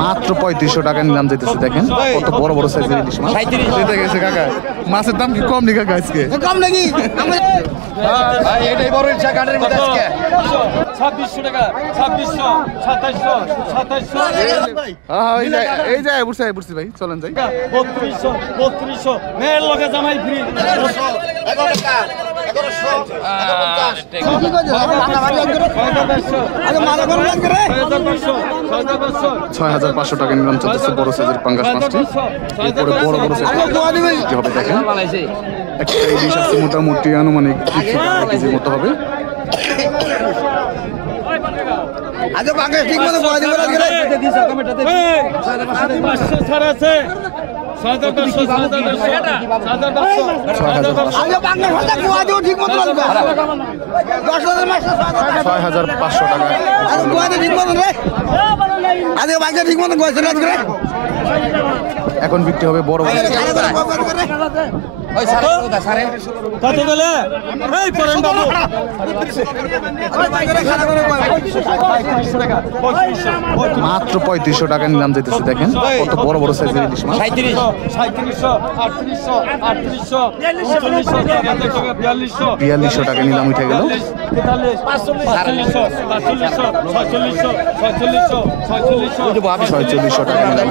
মাত্র 3500 টাকা নিলাম যাইতেছে। দেখেন কত বড় বড় সাইজের ইলিশ মাছ। এটা গেছে কাকা, মাছের দাম কি কম নি কাকা আজকে? কম নাকি? ভাই এটাই বড় ইচ্ছা কাঠের মধ্যে আজকে 2600 টাকা, 2600, 2700, 2700, এই যায় বুঝছি ভাই, চলেন যাই। 3200, 3200, মেয়ের লগে জামাই ফ্রি। 6500 টাকা নিলাম চলতেছে বড় সাইজের পাঙ্গাস মাছটি। এরপরে বড় বড় সাইজের হবে দেখেন। একটা ইলিশ আছে মোটামুটি আনুমানিক 300 কেজির মতো হবে। আজ বাংলা ঠিক মতো বলা দিবেন আজকে 500 ছাড় আছে। 6500, 6500, আজ বাংলা ভাষা কোয়া দিও ঠিক মতো বলবা 10000 মাস 6500 টাকা। আজ কোয়া দিও ঠিক মতো রে আজ বাংলা ঠিক মতো কইছেন আজকে এখন বিক্রি হবে বড় বড়। ওই সারে কত গেলে এই পরেন বাবু 3500 মাত্র 3500 টাকা নিলাম যাইতেছে। দেখেন কত বড় বড় সাইজের ইলিশ মাছ। 3700, 3800, 3800, 3900, 4200 টাকা নিলাম উঠে গেল। 4600 টাকা নিলাম।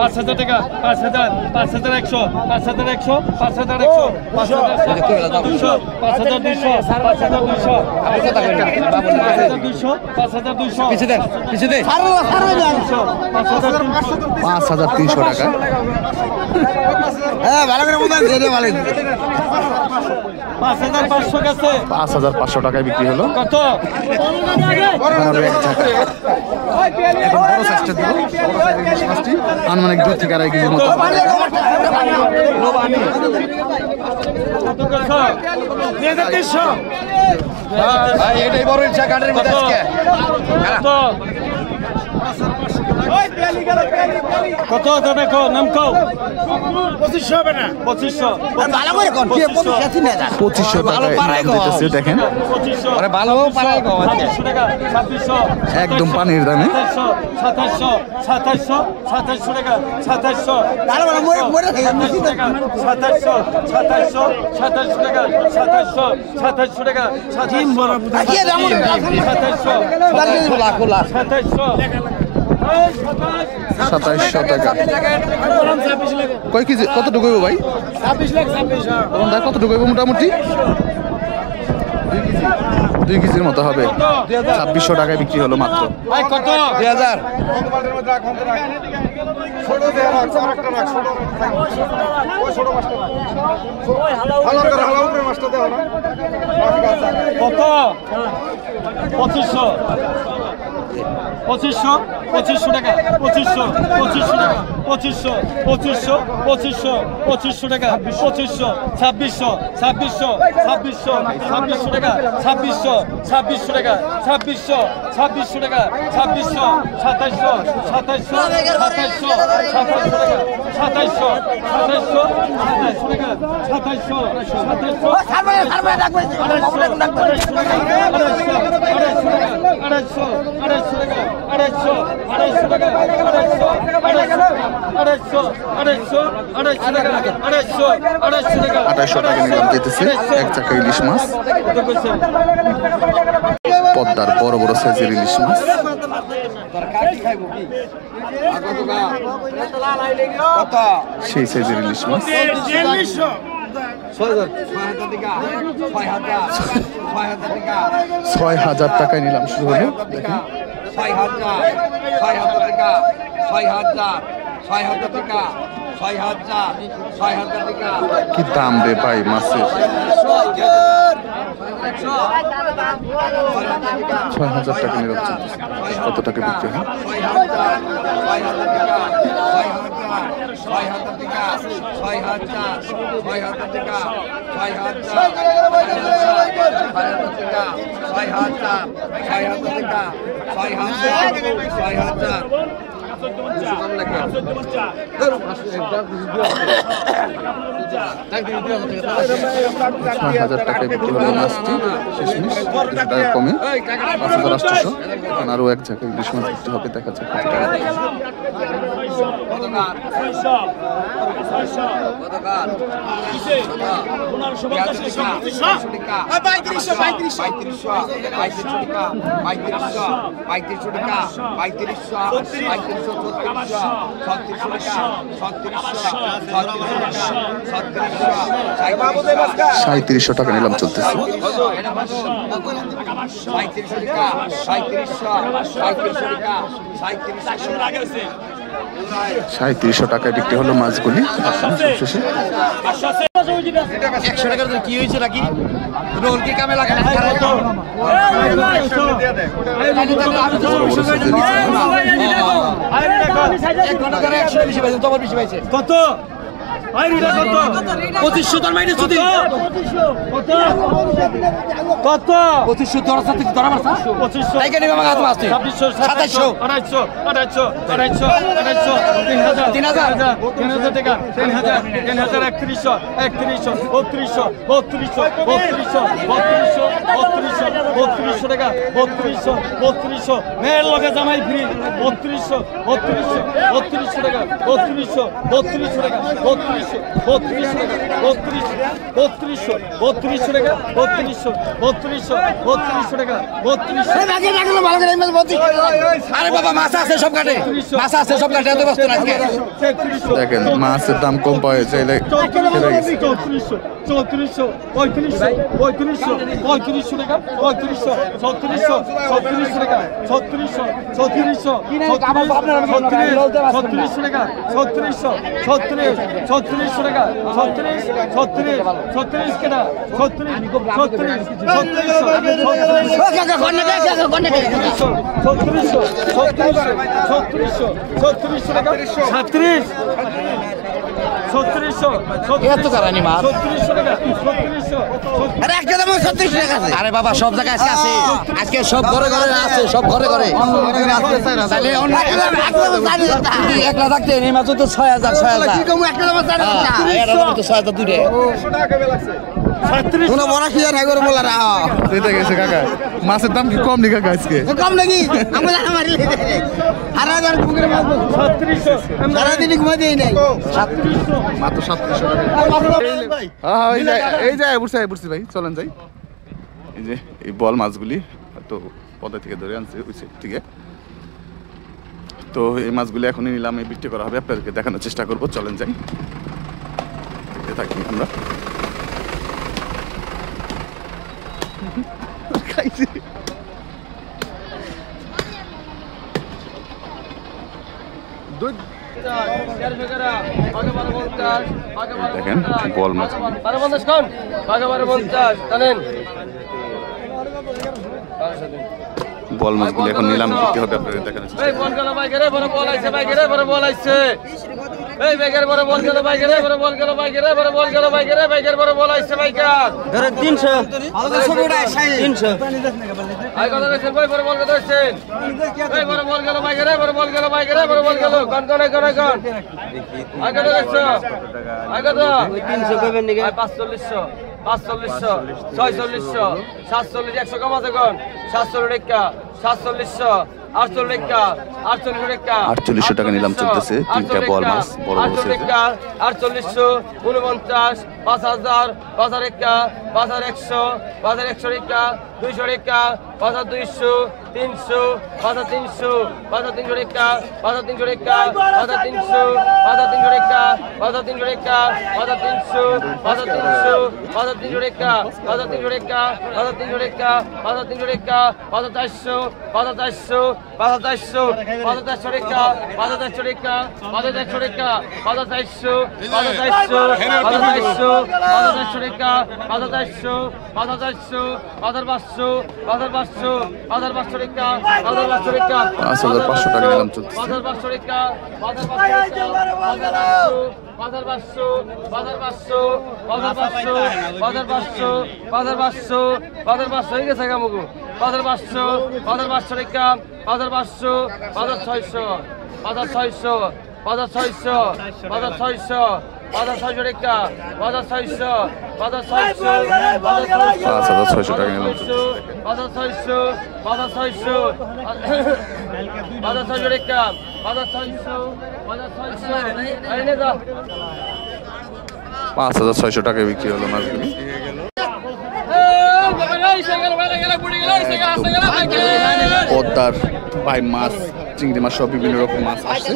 5000 টাকা, 5000, 5100, 5100, 5100, 5200, 5200, 5200, পিছে দেন 5300 টাকা। হ্যাঁ ভালো করে বুঝান রে ভালো 5500 গেছে। 5500 টাকায় বিক্রি হলো। কত? এখন বড় সাইজটা দিব। বড় সাইজের ইলিশ মাছটি আনুমানিক 2 থেকে 2.5 কেজির মতো। কত গেছে? 3300। ভাই এটাই বড় ইচ্ছা কাঠের মধ্যে আজকে কত দেখো নাম কও 2500 হবে না 2500 ভালো করে কোন কি 2500 টাকায় দিতেছে। দেখেন 2500 আরে ভালো পারাই গো 2500 টাকা 2600 একদম পানির দামে। 2700 2700 2700 টাকা 2700 ভালো ভালো মরে থেকে 2700 টাকা 2700 2700 2700 টাকা 2700 2700 টাকা 2700 আজকে দাম 2700 খোলা 2700 2700 টাকা। কয় কেজি কতটুকু হইব ভাই? 26 লাখ 26 তখন দেখ কতটুকু হইব মোটামুটি 2 কেজির মতো হবে। 2600 টাকায় বিক্রি হলো মাত্র। ভাই কত 2000 কত 2500 2500 2500 টাকা 2500 2500 টাকা 2500 2500 2500 2500 টাকা 2500 2600 2600 2600 2600 টাকা 2600 2600 টাকা 2600 2600 টাকা 2600 2700 2700 2700 2700 টাকা 2700 2700 2700 টাকা 2700 2800 টাকা নিলাম দিতেছে এক চাকা ইলিশ মাছ। পদ্মার বড় বড় সাইজের ইলিশ মাছ। সেই সাইজের ইলিশ মাছ 6000 টাকায় নিলাম শুরু হলো। দেখেন 6000 টাকা 6000 টাকা 6000 টাকা কি দাম রে ভাই মাছের। 6000 টাকা নিলাম কত টাকা বিক্রি হয়? 6000 6,000 টাকায় বিক্রি হলো মাছটি শেষমেশ টাকা কমে 5,800। এখন আরো এক জায়গায় ইলিশ মাছ বিক্রি হবে, দেখা যাক কত টাকা। $3700 টাকা নিলাম চলতেছে। 3700 টাকায় বিক্রি হলো মাছগুলি শেষে। 100 টাকার কি হয়েছে নাকি রোল কি কামে লাগে না এক ঘন্টা ধরে 100 বেশি পাইছে তোমার বেশি পাইছে কত? 2500 তার মাইনাস যদি কত 2500 ধরা সাথে ধরা মারছ 2500 টাকা নিবে আমার হাতে মাছটি 2600 2700 2800 3000 টাকা 3000 3100 টাকা 3200 মেয়ের লগে জামাই ফ্রি 3200 টাকা 3200 টাকা 3200 টাকা 3200 আরে বাবা মাছ আছে সব কাটে মাছ আছে সব কাটে এত ব্যস্ত না আজকে দেখেন মাছের দাম কম পাওয়া যায় 3400 টাকা 3600 টাকা এত কারানি মাছ আরে বাবা সব জায়গায় আজকে আছে আজকে সব ঘরে ঘরে আছে সব ঘরে ঘরে তাহলে অন্য একলা থাকতে এই মাছ তো 6000 6000 দুটো গেছে কাকা। মাছের দাম কি কম নি কাকা আজকে? কম নাকি সারাদিন ঘুমা দিই নাই মাত্র 3700 টাকা। হ্যাঁ এই যায় বুঝছি ভাই, চলেন যাই। এই যে এই বল মাছগুলি তো পদা থেকে ধরে আনছে ওই সাইড থেকে। তো এই মাছগুলি এখনই নিলাম, এই বিক্রি করা হবে, আপনাদেরকে দেখানোর চেষ্টা করবো। চলেন যাই, দেখতে থাকি আমরা। খাইছি দেখেন বল মাছ বল মাছগুলি এখন নিলাম বিক্রি হবে, আপনাদের দেখানোর চেষ্টা এই বেগের বড় বল গেল বাইকে রে বড় বল গেল বাইকে রে বড় বল গেল বাইকে রে বাইকের বড় বল আইছে বাইকার ধরে 300 আই কত রেছেন ভাই বড় বল কত রেছেন এই বড় বল গেল বাইকে রে বড় বল গেল বাইকে রে বড় বল গেল কোন আই কত রেছ আই কত 300 কইবেন নাকি 540 4600 47 100 কম আছে কোন 740 টাকা 740 48 টাকা নিলাম চলতেছে তিনটা বল মাছ বড় বড় সাইজের। 48 49 5000 5100 5100 200 টাকা 5200 300 5300 5300 টাকা 5300 টাকা 5300 5300 টাকা 5300 টাকা 5300 5300 5300 টাকা 5300 টাকা 5300 টাকা 5300 টাকা 5400 5400 5400 5400 টাকা 5400 টাকা 5400 টাকা 5400 5400 5400 টাকা 5400 5400 5500 5500 5500 টাকা 5500 টাকা 5500 টাকা নিলাম চলতেছে। 5500 টাকা 5500 টাকা বাজার 500 বাজার 500 বাজার 500 বাজার 500 বাজার 500 বাজার 500 হয়ে গেছে কামুকু বাজার 500 বাজার 500 টাকা বাজার 500 বাজার 600 বাজার 600 বাজার 600 বাজার 600 বাজার 600 টাকা বাজার 600 বাজার 600 বাজার 5,600 টাকা নিলাম বাজার 600 বাজার 600 বাজার 600 টাকা বাজার 600 বাজার 600 আইনে যা 5,600 টাকায় বিক্রি হলো মাছগুলি পদ্মার ভাই মাছ চিংড়ি মাছ সব বিভিন্ন রকম মাছ আসছে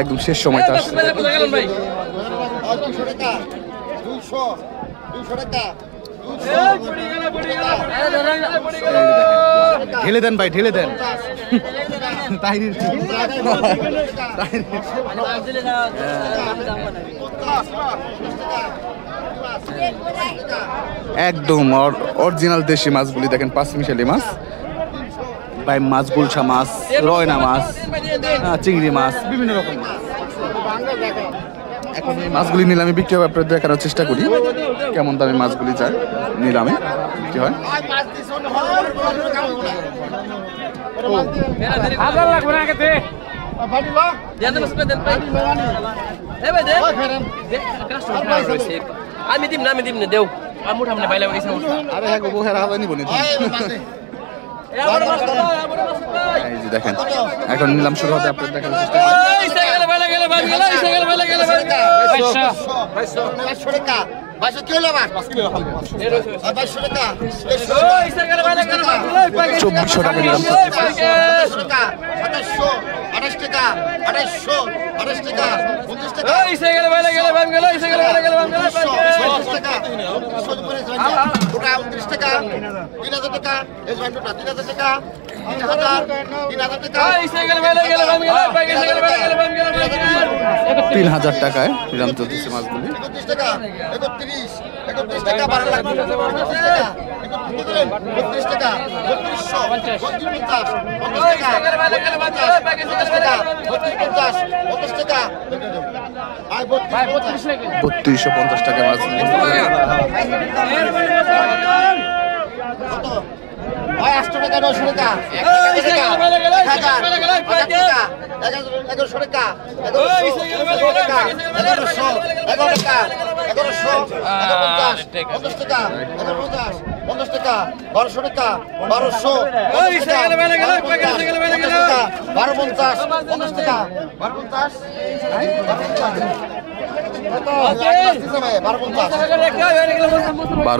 একদম শেষ সময়টা আসছে ঢেলে দেন ভাই ঢেলে দেন তাহিরির একদম অরিজিনাল দেশি মাছগুলি দেখেন পাঁচমিশালি মাছ ভাই মাছ গুলশা মাছ রয়না মাছ চিংড়ি মাছ বিভিন্ন রকম মাছ এখন এই মাছগুলি নিলামে বিক্রি হবে আপনাদের দেখানোর চেষ্টা করি কেমন দামে মাছগুলি যায় নিলামে বিক্রি হয় আমি দিম না দেও আমি উঠামনে বাইলা কইছি আরে হ্যাঁ গো হেরা হবে নি বনি এই যে দেখেন এখন নিলাম শুরু হবে আপনাদের দেখানোর চেষ্টা করি $2,400 টাকা নিলাম $3,000 টাকায় নিলাম চলতেছে মাছগুলি 3250 টাকা মাছ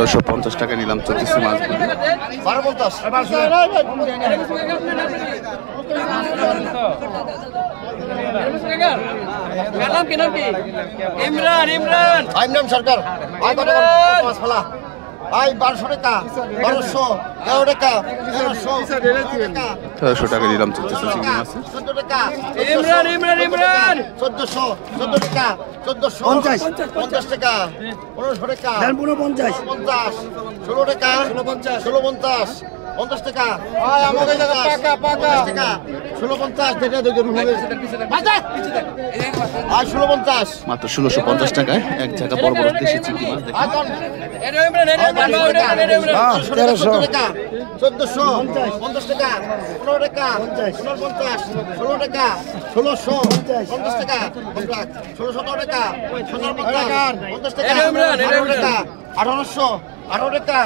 $1,250 টাকা নিলাম চলতেছে মাছগুলি ইমরান সরকার 1200 টাকা 1200 13 টাকা 1300 টাকা নিলাম চলতেছে চিংড়ি মাছ 14 টাকা ইমরান 1400 টাকা 1450 টাকা 1500 টাকা 50 16 টাকা 1650 50 টাকা আমাদের জায়গা পাকা 1650 টাকা দেখে রুমে আর 1650 মাত্র 1650 টাকায় এক জায়গা বড় বড় দেশি চিংড়ি মাছ দেখেন 1300 টাকা 1450 টাকা 15 টাকা 50 16 টাকা 1650 টাকা 1617 টাকা 1750 টাকা 1800 টাকা 18 টাকা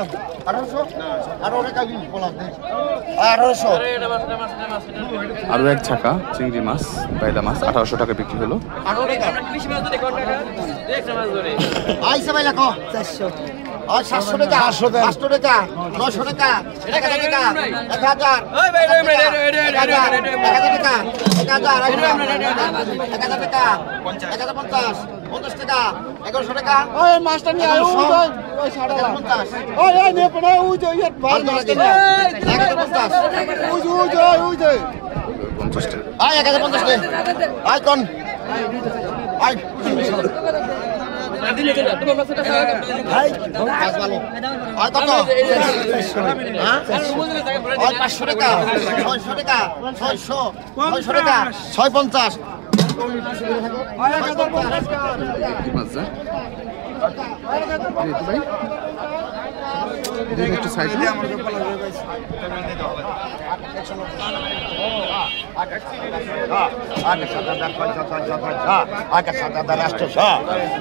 আরো এক ছাকা চিংড়ি মাছ বাইলা মাছ 1800 টাকা বিক্রি হলো 700 টাকা 500 টাকা 900 টাকা 1000 টাকা 50 টাকা 1100 টাকা ওই মাস্টার নিয়ে আয় ওই সাড়া ওই নে পড়ে ওই যে ভাই মাস্টার 1050 ওই যে 50 টাকা আয় 1050 টাকা আয় কোন আয় আর কত 500 টাকা 600 টাকা 600 টাকা 650 কি মাছ যায় ভাই একটু সাইড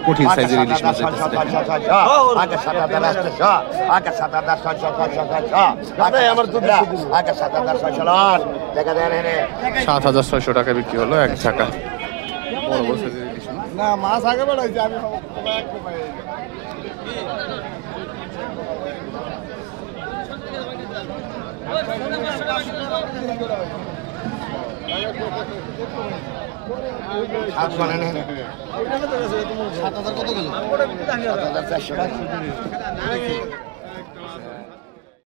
কঠিন সাইজের ইলিশ মাছ আমার 7,600 টাকা বিক্রি হলো এক টাকা বড় বড় সাইজের ইলিশ মাছ না মাছ আগে বাড়াইছে আমি কত গেল 7,400